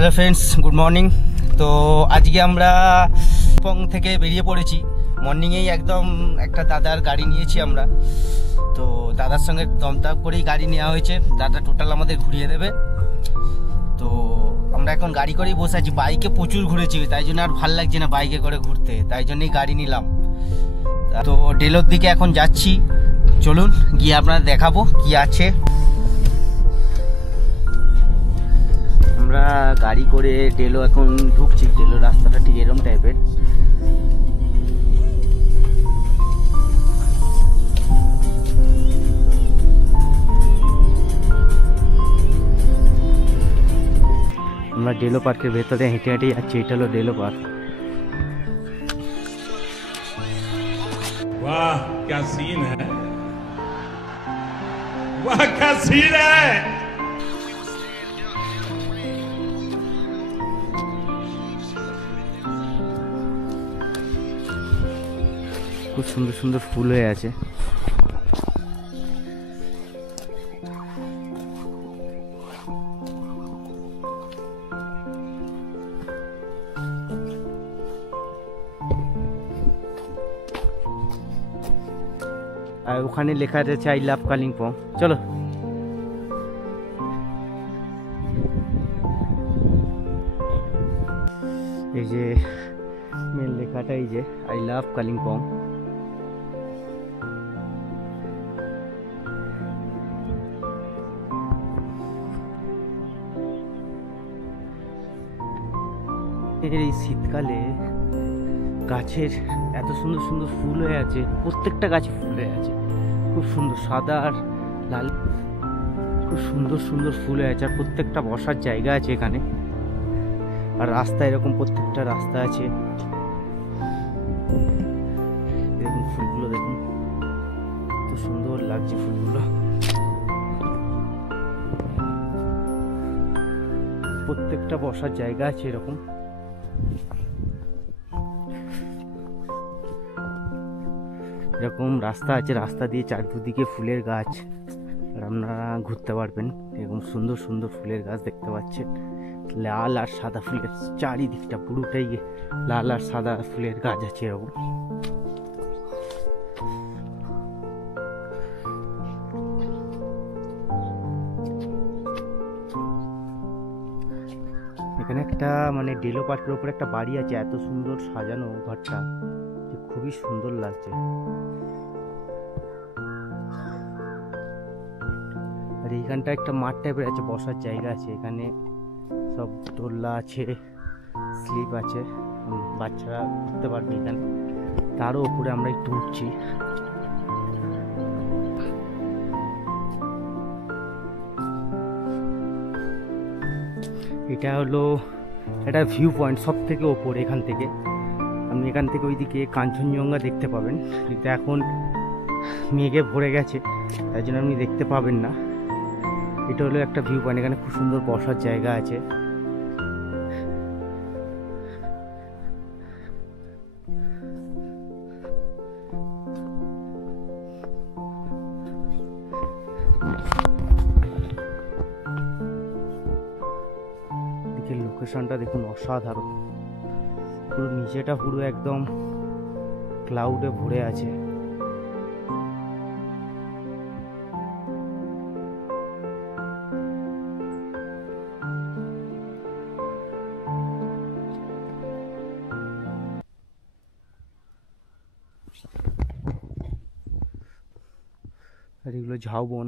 Hello friends, good morning. তো আজকে আমরা পং থেকে বেরিয়ে পড়েছি মর্নিংয়েই। একদম একটা দাদার গাড়ি নিয়েছি আমরা। তো দাদার সঙ্গে দমদাম করেই গাড়ি নেওয়া হয়েছে। দাদা টোটাল আমাদের ঘুরিয়ে দেবে। তো আমরা এখন গাড়ি করেই বসে আছি। বাইকে প্রচুর ঘুরেছি, তাই জন্য আর ভাল লাগছে না বাইকে করে ঘুরতে, তাই জন্যই গাড়ি নিলাম। তো ডেলোর দিকে এখন যাচ্ছি, চলুন গিয়ে আপনারা দেখাবো কি আছে। আমরা গাড়ি করে ডেলো এখন ঢুকছি। ডেলো রাস্তাটা ঠিক এরকম টাইপের। আমরা ডেলো পার্কের ভেতরে হেঁটে হেঁটে যাচ্ছি। এটা হলো ডেলো পার্ক। वाह क्या सीन है, वाह क्या सीन है। খুব সুন্দর সুন্দর ফুল হয়ে আছে। আর ওখানে লেখা আছে আই লাভ কালিম্পং। চলো, এই যে মেন লেখাটা, এই যে আই লাভ কালিম্পং। এই শীতকালে গাছের এত সুন্দর সুন্দর ফুল হয়ে আছে, প্রত্যেকটা গাছে ফুল হয়ে আছে। খুব সুন্দর সাদা আর লাল, খুব সুন্দর সুন্দর ফুল হয়ে আছে। আর প্রত্যেকটা বসার জায়গা আছে এখানে। আর রাস্তা এরকম, প্রত্যেকটা রাস্তা আছে। দেখুন ফুলগুলো, দেখুন কত সুন্দর লাগছে ফুলগুলো। প্রত্যেকটা বসার জায়গা আছে এরকম। এরকম রাস্তা আছে, রাস্তা দিয়ে চারদিকে ফুলের গাছ। আর আপনারা ঘুরতে পারবেন। এরকম সুন্দর সুন্দর ফুলের গাছ দেখতে পাচ্ছেন। লাল আর সাদা ফুলের চারিদিকটা পুরোটাই লাল আর সাদা ফুলের গাছ আছে এরকম। এখানে একটা মানে ডেলো পার্কের উপর একটা বাড়ি আছে। এত সুন্দর সাজানো ঘরটা, খুবই সুন্দর লাগছে। আর এইখানটা একটা মাঠ টাইপের আছে, বসার জায়গা আছে। এখানে সব দোলনা আছে, স্লিপ আছে, বাচ্চারা ঘুরতে পারবে এখানে। তারও উপরে আমরা একটু উঠছি। এটা হলো একটা ভিউ পয়েন্ট, সব থেকে ওপরে। এখান থেকে আপনি এখান থেকে ওইদিকে কাঞ্চনজঙ্ঘা দেখতে পাবেন, কিন্তু এখন মেঘে ভরে গেছে, তাই জন্য আপনি দেখতে পাবেন না। এটা হলো একটা ভিউ পয়েন্ট। এখানে খুব সুন্দর বসার জায়গা আছে। এদিকে লোকেশনটা দেখুন, অসাধারণ। পুরো নিচেটা পুরো একদম ক্লাউডে ভরে আছে। আর এগুলো ঝাউবন।